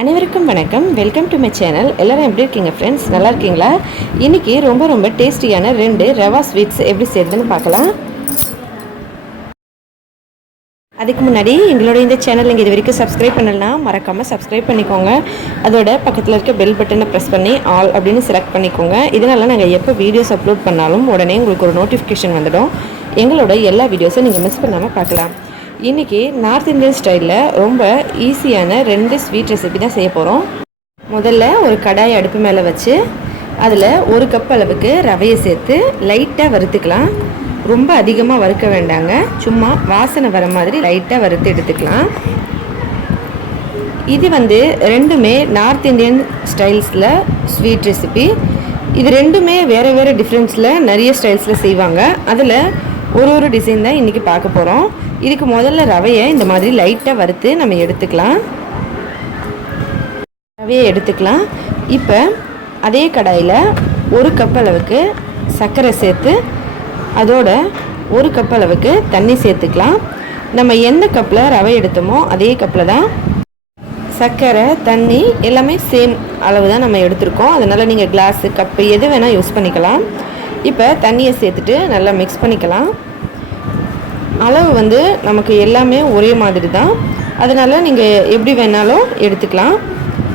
அனைவருக்கும் வணக்கம். Welcome to my channel. எல்லாரும் எப்படி இருக்கீங்க ஃப்ரெண்ட்ஸ்? நல்லா இருக்கீங்களா? இன்றைக்கி ரொம்ப டேஸ்டியான 2 ரவா ஸ்வீட்ஸ் எப்படி செய்கிறதுன்னு பார்க்கலாம். அதுக்கு முன்னாடி எங்களோட இந்த சேனல் நீங்கள் இது வரைக்கும் சப்ஸ்கிரைப் பண்ணலாம், மறக்காமல் சப்ஸ்கிரைப் பண்ணிக்கோங்க. அதோட பக்கத்தில் இருக்க பெல் பட்டனை ப்ரெஸ் பண்ணி ஆல் அப்படின்னு செலக்ட் பண்ணிக்கோங்க. இதனால நாங்கள் எப்போ வீடியோஸ் அப்லோட் பண்ணாலும் உடனே உங்களுக்கு ஒரு நோட்டிஃபிகேஷன் வந்துடும். எங்களோட எல்லா வீடியோஸும் நீங்கள் மிஸ் பண்ணாமல் பார்க்கலாம். இன்றைக்கி நார்த் இந்தியன் ஸ்டைலில் ரொம்ப ஈஸியான 2 ஸ்வீட் ரெசிபி தான் செய்ய போகிறோம். முதல்ல ஒரு கடாய் அடுப்பு மேலே வச்சு அதில் 1 கப் அளவுக்கு ரவையை சேர்த்து லைட்டாக வறுத்துக்கலாம். ரொம்ப அதிகமாக வறுக்க வேண்டாங்க, சும்மா வாசனை வர மாதிரி லைட்டாக வறுத்து எடுத்துக்கலாம். இது ரெண்டுமே நார்த் இந்தியன் ஸ்டைல்ஸில் ஸ்வீட் ரெசிபி. இது ரெண்டுமே வேறு வேறு டிஃப்ரென்ஸில் நிறைய ஸ்டைல்ஸில் செய்வாங்க. அதில் ஒரு டிசைன் தான் இன்றைக்கி பார்க்க போகிறோம். இதுக்கு முதல்ல ரவையை இந்த மாதிரி லைட்டாக வறுத்து நம்ம எடுத்துக்கலாம். ரவையை எடுத்துக்கலாம். இப்போ அதே கடாயில் 1 கப் அளவுக்கு சர்க்கரை சேர்த்து அதோட 1 கப் அளவுக்கு தண்ணி சேர்த்துக்கலாம். நம்ம எந்த கப்பில் ரவை எடுத்தோமோ அதே கப்பில் தான் சர்க்கரை தண்ணி எல்லாமே சேம் அளவு தான் நம்ம எடுத்துருக்கோம். அதனால் நீங்கள் கிளாஸு கப்பு எது வேணால் யூஸ் பண்ணிக்கலாம். இப்போ தண்ணியை சேர்த்துட்டு நல்லா மிக்ஸ் பண்ணிக்கலாம். அளவு நமக்கு எல்லாமே ஒரே மாதிரி தான், அதனால் நீங்கள் எப்படி வேணாலும் எடுத்துக்கலாம்.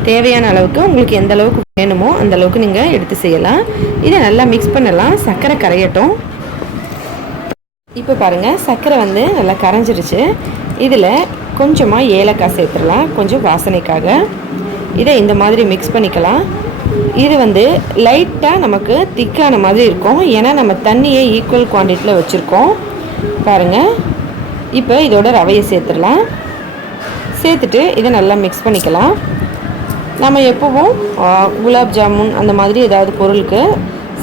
தேவையான அளவுக்கு உங்களுக்கு எந்த அளவுக்கு வேணுமோ அந்த அளவுக்கு நீங்கள் எடுத்து செய்யலாம். இதை நல்லா மிக்ஸ் பண்ணலாம். சர்க்கரை கரையட்டும். இப்போ பாருங்கள், சர்க்கரை நல்லா கரைஞ்சிருச்சு. இதில் கொஞ்சமாக ஏலக்காய் சேர்த்துடலாம், கொஞ்சம் வாசனைக்காக. இதை இந்த மாதிரி மிக்ஸ் பண்ணிக்கலாம். இது லைட்டாக நமக்கு திக்கான மாதிரி இருக்கும், ஏன்னா நம்ம தண்ணியை ஈக்குவல் குவான்டிட்டியில் வச்சுருக்கோம். பாருங்கள், இப்போ இதோட ரவையை சேர்த்துடலாம். சேர்த்துட்டு இதை நல்லா மிக்ஸ் பண்ணிக்கலாம். நம்ம எப்போவும் குலாப் ஜாமுன் அந்த மாதிரி ஏதாவது பொருளுக்கு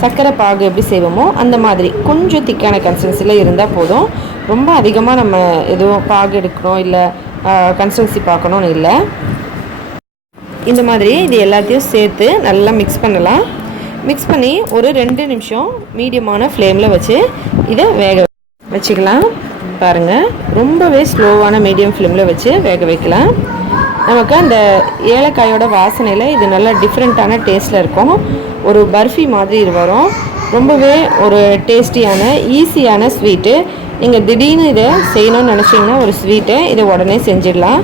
சர்க்கரை பாகு எப்படி செய்வோமோ அந்த மாதிரி கொஞ்சம் திக்கான கன்சிஸ்டன்சியில் இருந்தால் போதும். ரொம்ப அதிகமாக நம்ம எதுவும் பாகு எடுக்கணும் இல்லை கன்சிஸ்டன்சி பார்க்கணுன்னு இல்லை. இந்த மாதிரி இது எல்லாத்தையும் சேர்த்து நல்லா மிக்ஸ் பண்ணலாம். மிக்ஸ் பண்ணி ஒரு 2 நிமிஷம் மீடியமான ஃப்ளேமில் வச்சு இதை வேக வச்சுக்கலாம். பாருங்கள், ரொம்பவே ஸ்லோவான மீடியம் ஃப்ளேமில் வச்சு வேக வைக்கலாம். நமக்கு அந்த ஏலக்காயோட வாசனையில் இது நல்லா டிஃப்ரெண்ட்டான டேஸ்ட்டில் இருக்கும். ஒரு பர்ஃபி மாதிரி இது வரும். ரொம்பவே ஒரு டேஸ்டியான ஈஸியான ஸ்வீட்டு. நீங்கள் திடீர்னு இதை செய்யணும்னு நினச்சிங்கன்னா ஒரு ஸ்வீட்டை இதை உடனே செஞ்சிடலாம்.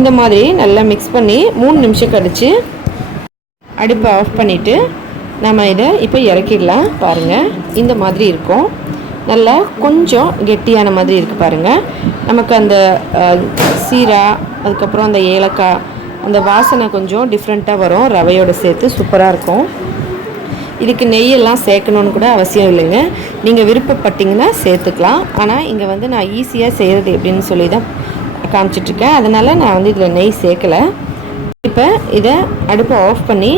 இந்த மாதிரி நல்லா மிக்ஸ் பண்ணி 3 நிமிஷம் கழித்து அடுப்பை ஆஃப் பண்ணிவிட்டு நம்ம இதை இப்போ இறக்கிடலாம். பாருங்கள், இந்த மாதிரி இருக்கும். நல்லா கொஞ்சம் கெட்டியான மாதிரி இருக்குது பாருங்கள். நமக்கு அந்த சீரா, அதுக்கப்புறம் அந்த ஏலக்காய், அந்த வாசனை கொஞ்சம் டிஃப்ரெண்ட்டாக வரும். ரவையோடு சேர்த்து சூப்பராக இருக்கும். இதுக்கு நெய்யெல்லாம் சேர்க்கணுன்னு கூட அவசியம் இல்லைங்க, நீங்கள் விருப்பப்பட்டிங்கன்னா சேர்த்துக்கலாம். ஆனால் இங்கே நான் ஈஸியாக செய்கிறது எப்படின்னு சொல்லி தான் காமிச்சிட்ருக்கேன், அதனால் நான் இதில் நெய் சேர்க்கலை. இப்போ இதை அடுப்பை ஆஃப் பண்ணி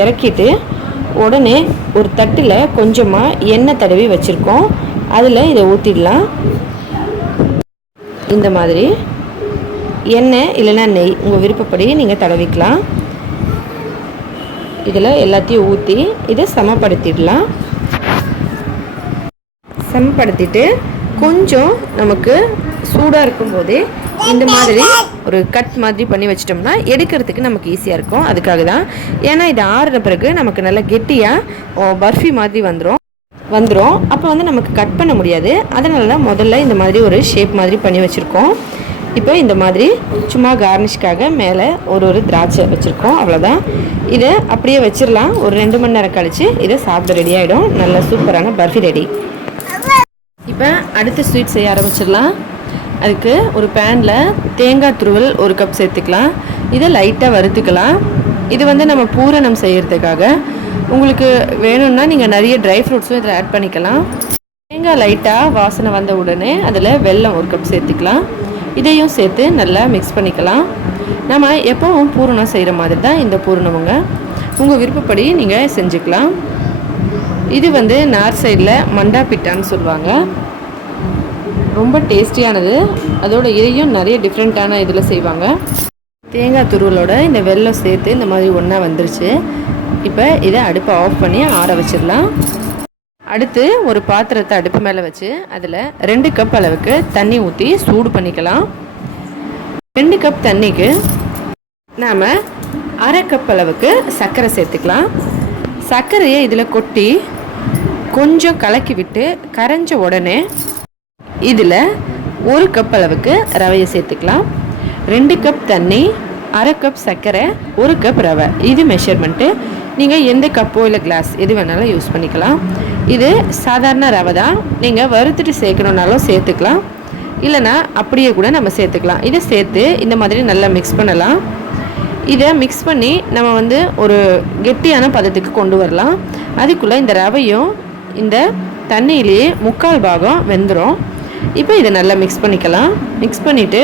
இறக்கிட்டு உடனே ஒரு தட்டில் கொஞ்சமாக எண்ணெய் தடவி வச்சுருக்கோம், அதில் இதை ஊற்றிடலாம். இந்த மாதிரி எண்ணெய் இல்லைன்னா நெய் உங்கள் விருப்பப்படி நீங்கள் தடவிக்கலாம். இதில் எல்லாத்தையும் ஊற்றி இதை சமப்படுத்திடலாம். சமப்படுத்திட்டு கொஞ்சம் நமக்கு சூடாக இருக்கும்போதே இந்த மாதிரி ஒரு கட் மாதிரி பண்ணி வச்சிட்டோம்னா எடுக்கிறதுக்கு நமக்கு ஈஸியாக இருக்கும். அதுக்காக தான். ஏன்னா இது ஆறுன பிறகு நமக்கு நல்லா கெட்டியாக பர்ஃபி மாதிரி வந்துடும். அப்போ நமக்கு கட் பண்ண முடியாது. அதனால தான் முதல்ல இந்த மாதிரி ஒரு ஷேப் மாதிரி பண்ணி வச்சுருக்கோம். இப்போ இந்த மாதிரி சும்மா கார்னிஷ்காக மேலே ஒரு திராட்சை வச்சுருக்கோம், அவ்வளோதான். இதை அப்படியே வச்சிடலாம். ஒரு 2 மணி நேரம் கழித்து இதை சாப்பிட ரெடி ஆகிடும். நல்ல சூப்பரான பர்ஃபி ரெடி. இப்போ அடுத்த ஸ்வீட் செய்ய ஆரம்பிச்சிடலாம். அதுக்கு ஒரு பேனில் தேங்காய் துருவல் 1 கப் சேர்த்துக்கலாம். இதை லைட்டாக வறுத்துக்கலாம். இது நம்ம பூரணம் செய்கிறதுக்காக. உங்களுக்கு வேணும்னா நீங்கள் நிறைய ட்ரை ஃப்ரூட்ஸும் இதில் ஆட் பண்ணிக்கலாம். தேங்காய் லைட்டாக வாசனை வந்த உடனே அதில் வெல்லம் 1 கப் சேர்த்துக்கலாம். இதையும் சேர்த்து நல்லா மிக்ஸ் பண்ணிக்கலாம். நம்ம எப்போவும் பூரணம் செய்கிற மாதிரி தான் இந்த பூரணமுங்க. உங்கள் விருப்பப்படி நீங்கள் செஞ்சுக்கலாம். இது நார்த் சைடில் மண்டா பிட்டான்னு சொல்லுவாங்க. ரொம்ப டேஸ்டியானது. அதோட இதையும் நிறைய டிஃப்ரெண்ட்டான இதில் செய்வாங்க. தேங்காய் துருவலோட இந்த வெல்லம் சேர்த்து இந்த மாதிரி ஒன்றா வந்துருச்சு. இப்போ இதை அடுப்பை ஆஃப் பண்ணி ஆற வச்சிடலாம். அடுத்து ஒரு பாத்திரத்தை அடுப்பு மேலே வச்சு அதில் 2 கப் அளவுக்கு தண்ணி ஊற்றி சூடு பண்ணிக்கலாம். 2 கப் தண்ணிக்கு நாம் 1/2 கப் அளவுக்கு சர்க்கரை சேர்த்துக்கலாம். சர்க்கரையை இதில் கொட்டி கொஞ்சம் கலக்கி விட்டு கரைஞ்ச உடனே இதில் 1 கப் அளவுக்கு ரவையை சேர்த்துக்கலாம். 2 கப் தண்ணி, 1/2 கப் சர்க்கரை, 1 கப் ரவை. இது மெஷர்மெண்ட்டு. நீங்கள் எந்த கப்போ இல்லை கிளாஸ் எது வேணாலும் யூஸ் பண்ணிக்கலாம். இது சாதாரண ரவை தான். நீங்கள் வறுத்துட்டு சேர்க்கணுன்னாலும் சேர்த்துக்கலாம், இல்லைனா அப்படியே கூட நம்ம சேர்த்துக்கலாம். இதை சேர்த்து இந்த மாதிரி நல்லா மிக்ஸ் பண்ணலாம். இதை மிக்ஸ் பண்ணி நம்ம ஒரு கெட்டியான பதத்துக்கு கொண்டு வரலாம். அதுக்குள்ளே இந்த ரவையும் இந்த தண்ணியிலேயே 3/4 பாகம் வெந்துடும். இப்போ இதை நல்லா மிக்ஸ் பண்ணிக்கலாம். மிக்ஸ் பண்ணிவிட்டு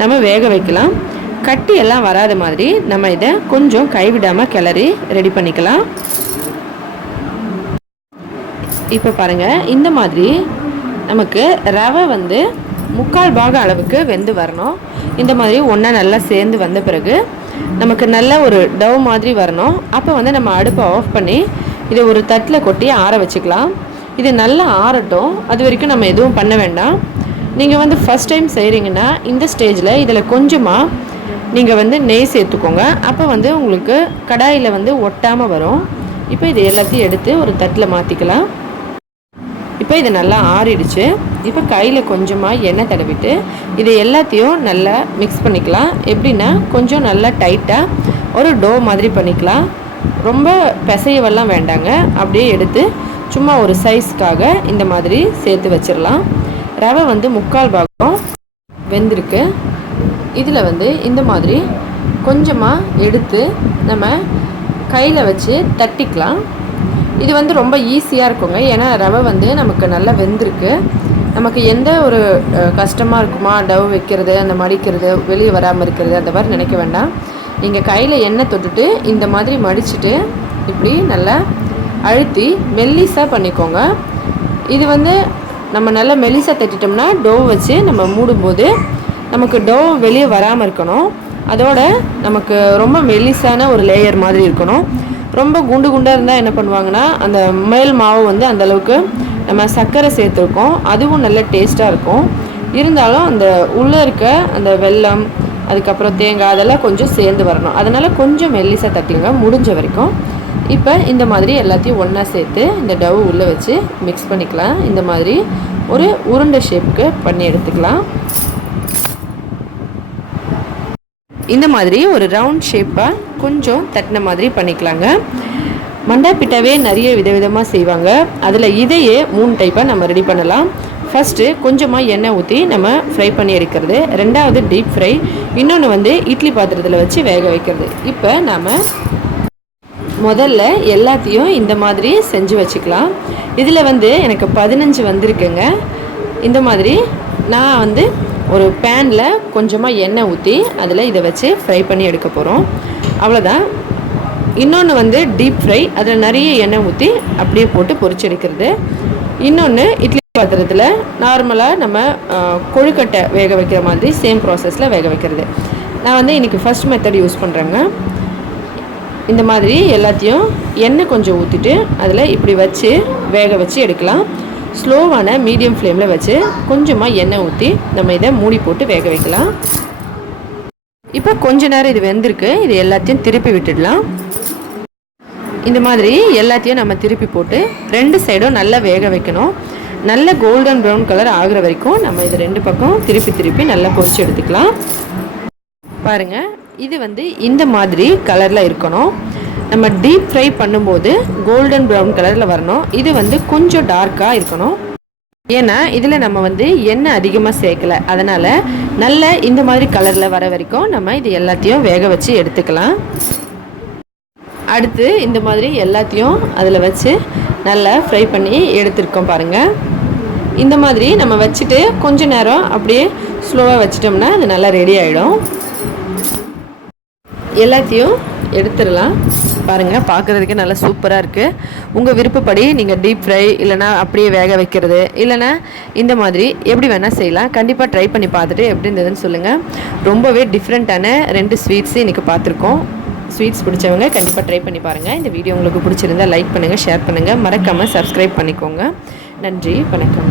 நம்ம வேக வைக்கலாம். கட்டி எல்லாம் வராத மாதிரி நம்ம இதை கொஞ்சம் கைவிடாமல் கிளறி ரெடி பண்ணிக்கலாம். இப்போ பாருங்கள், இந்த மாதிரி நமக்கு ரவை 3/4 பாகம் அளவுக்கு வெந்து வரணும். இந்த மாதிரி ஒன்றா நல்லா சேர்ந்து வந்த பிறகு நமக்கு நல்ல ஒரு டவ் மாதிரி வரணும். அப்போ நம்ம அடுப்பை ஆஃப் பண்ணி இதை ஒரு தட்டில் கொட்டி ஆற வச்சுக்கலாம். இது நல்லா ஆறட்டும். அது வரைக்கும் நம்ம எதுவும் பண்ண வேண்டாம். நீங்கள் ஃபஸ்ட் டைம் செய்கிறீங்கன்னா இந்த ஸ்டேஜில் இதில் கொஞ்சமாக நீங்கள் நெய் சேர்த்துக்கோங்க. அப்போ உங்களுக்கு கடாயில் ஒட்டாமல் வரும். இப்போ இது எல்லாத்தையும் எடுத்து ஒரு தட்டில் மாற்றிக்கலாம். இப்போ இது நல்லா ஆறிடுச்சு. இப்போ கையில் கொஞ்சமாக எண்ணெய் தடவிட்டு இதை எல்லாத்தையும் நல்லா மிக்ஸ் பண்ணிக்கலாம். எப்படின்னா கொஞ்சம் நல்லா டைட்டாக ஒரு டோ மாதிரி பண்ணிக்கலாம். ரொம்ப பிசையவெல்லாம் வேண்டாங்க. அப்படியே எடுத்து சும்மா ஒரு சைஸ்க்காக இந்த மாதிரி சேர்த்து வச்சிடலாம். ரவை 3/4 பாகம் வெந்திருக்கு. இதில் இந்த மாதிரி கொஞ்சமாக எடுத்து நம்ம கையில் வச்சு தட்டிக்கலாம். இது ரொம்ப ஈஸியாக இருக்குங்க. ஏன்னா ரவை நமக்கு நல்லா வெந்திருக்கு. நமக்கு எந்த ஒரு கஷ்டமாக இருக்குமா டவ் வைக்கிறது, அந்த மடிக்கிறது, வெளியே வராமல் இருக்கிறது, அந்த மாதிரி நினைக்க வேண்டாம். நீங்கள் கையில் எண்ணெய் தொட்டுட்டு இந்த மாதிரி மடிச்சுட்டு இப்படி நல்லா அழுத்தி மெல்லிஸாக பண்ணிக்கோங்க. இது நம்ம நல்லா மெல்லிஸாக தட்டிட்டோம்னா டோ வச்சு நம்ம மூடும்போது நமக்கு டோ வெளியே வராமல் இருக்கணும். அதோட நமக்கு ரொம்ப மெல்லிஸான ஒரு லேயர் மாதிரி இருக்கணும். ரொம்ப குண்டு குண்டாக இருந்தால் என்ன பண்ணுவாங்கன்னா அந்த மேல் மாவு அந்தளவுக்கு நம்ம சர்க்கரை சேர்த்துருக்கோம், அதுவும் நல்ல டேஸ்ட்டாக இருக்கும். இருந்தாலும் அந்த உள்ளே இருக்க அந்த வெல்லம், அதுக்கப்புறம் தேங்காய் அதெல்லாம் கொஞ்சம் சேர்ந்து வரணும். அதனால் கொஞ்சம் மெல்லிசாக தட்டிங்க முடிஞ்ச வரைக்கும். இப்போ இந்த மாதிரி எல்லாத்தையும் ஒன்றா சேர்த்து இந்த டவ் உள்ளே வச்சு மிக்ஸ் பண்ணிக்கலாம். இந்த மாதிரி ஒரு உருண்டை ஷேப்புக்கு பண்ணி எடுத்துக்கலாம். இந்த மாதிரி ஒரு ரவுண்ட் ஷேப்பாக கொஞ்சம் தட்டின மாதிரி பண்ணிக்கலாங்க. மண்டா பிட்டாவே நிறைய விதவிதமாக செய்வாங்க. அதில் இதையே 3 டைப்பாக நம்ம ரெடி பண்ணலாம். ஃபஸ்ட்டு கொஞ்சமாக எண்ணெய் ஊற்றி நம்ம ஃப்ரை பண்ணி எடுக்கிறது, 2வது டீப் ஃப்ரை, இன்னொன்று இட்லி பாத்திரத்தில் வச்சு வேக வைக்கிறது. இப்போ நாம் முதல்ல எல்லாத்தையும் இந்த மாதிரி செஞ்சு வச்சுக்கலாம். இதில் எனக்கு 15 வந்திருக்குங்க. இந்த மாதிரி நான் ஒரு பேனில் கொஞ்சமாக எண்ணெய் ஊற்றி அதில் இதை வச்சு ஃப்ரை பண்ணி எடுக்க போகிறோம். அவ்வளோதான். இன்னொன்று டீப் ஃப்ரை, அதில் நிறைய எண்ணெய் ஊற்றி அப்படியே போட்டு பொரிச்சு எடுக்கிறது. இன்னொன்று இட்லி பாத்திரத்தில் நார்மலாக நம்ம கொழுக்கட்டை வேக வைக்கிற மாதிரி சேம் ப்ராசஸில் வேக வைக்கிறது. நான் இன்றைக்கி ஃபஸ்ட் மெத்தட் யூஸ் பண்ணுறேங்க. இந்த மாதிரி எல்லாத்தையும் எண்ணெய் கொஞ்சம் ஊற்றிட்டு அதில் இப்படி வச்சு வேக வச்சு எடுக்கலாம். ஸ்லோவான மீடியம் ஃப்ளேமில் வச்சு கொஞ்சமாக எண்ணெய் ஊற்றி நம்ம இதை மூடி போட்டு வேக வைக்கலாம். இப்போ கொஞ்ச நேரம் இது வெந்திருக்கு. இது எல்லாத்தையும் திருப்பி விட்டுடலாம். இந்த மாதிரி எல்லாத்தையும் நம்ம திருப்பி போட்டு 2 சைடும் நல்லா வேக வைக்கணும். நல்ல கோல்டன் ப்ரௌன் கலர் ஆகிற வரைக்கும் நம்ம இது 2 பக்கம் திருப்பி திருப்பி நல்லா பொரிச்சு எடுத்துக்கலாம். பாருங்கள், இது இந்த மாதிரி கலரில் இருக்கணும். நம்ம டீப் ஃப்ரை பண்ணும்போது கோல்டன் ப்ரௌன் கலரில் வரணும். இது கொஞ்சம் டார்க்காக இருக்கணும். ஏன்னா இதில் நம்ம எண்ணெய் அதிகமாக சேர்க்கலை. அதனால் நல்ல இந்த மாதிரி கலரில் வர வரைக்கும் நம்ம இது எல்லாத்தையும் வேக வச்சு எடுத்துக்கலாம். அடுத்து இந்த மாதிரி எல்லாத்தையும் அதில் வச்சு நல்லா ஃப்ரை பண்ணி எடுத்துருக்கோம். பாருங்கள், இந்த மாதிரி நம்ம வச்சுட்டு கொஞ்ச நேரம் அப்படியே ஸ்லோவாக வச்சிட்டோம்னா அது நல்லா ரெடி ஆகிடும். எல்லாத்தையும் எடுத்துடலாம். பாருங்கள், பார்க்குறதுக்கே நல்லா சூப்பராக இருக்குது. உங்கள் விருப்பப்படி நீங்கள் டீப் ஃப்ரை இல்லைனா அப்படியே வேக வைக்கிறது இல்லைனா இந்த மாதிரி எப்படி வேணால் செய்யலாம். கண்டிப்பாக ட்ரை பண்ணி பார்த்துட்டு எப்படி இருந்ததுன்னு சொல்லுங்கள். ரொம்பவே டிஃப்ரெண்ட்டான 2 ஸ்வீட்ஸு இன்றைக்கி பார்த்துருக்கோம். ஸ்வீட்ஸ் பிடிச்சவங்க கண்டிப்பாக ட்ரை பண்ணி பாருங்கள். இந்த வீடியோ உங்களுக்கு பிடிச்சிருந்தால் லைக் பண்ணுங்கள், ஷேர் பண்ணுங்கள், மறக்காமல் சப்ஸ்கிரைப் பண்ணிக்கோங்க. நன்றி, வணக்கம்.